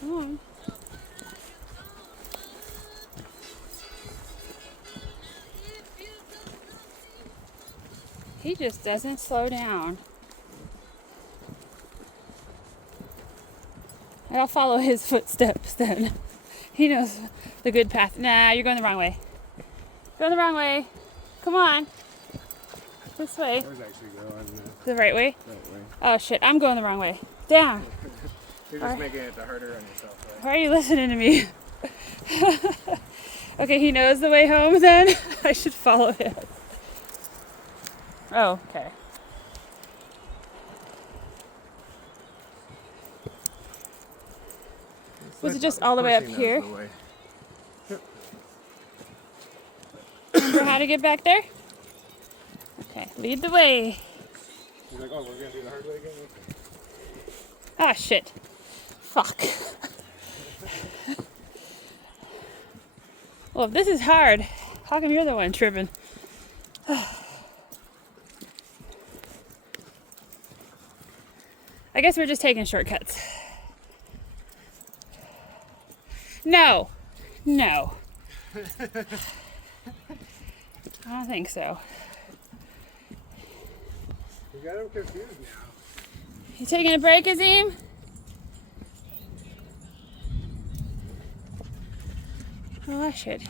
Come on. He just doesn't slow down. I'll follow his footsteps then. He knows the good path. Nah, you're going the wrong way. Going the wrong way. Come on. This way. I was actually going The right way? that way. Oh shit, I'm going the wrong way. Damn. You're just making it harder on yourself, right? Why are you listening to me? Okay, he knows the way home then. I should follow him. Oh, okay. Was it just all the way up here? Remember how to get back there? Okay, lead the way. You're like, oh, we're going to do the hard way again? Okay. Ah, shit. Fuck. Well, if this is hard, how come you're the one tripping? I guess we're just taking shortcuts. No. No. I don't think so. You got him confused now. You taking a break, Azim? Oh, shit.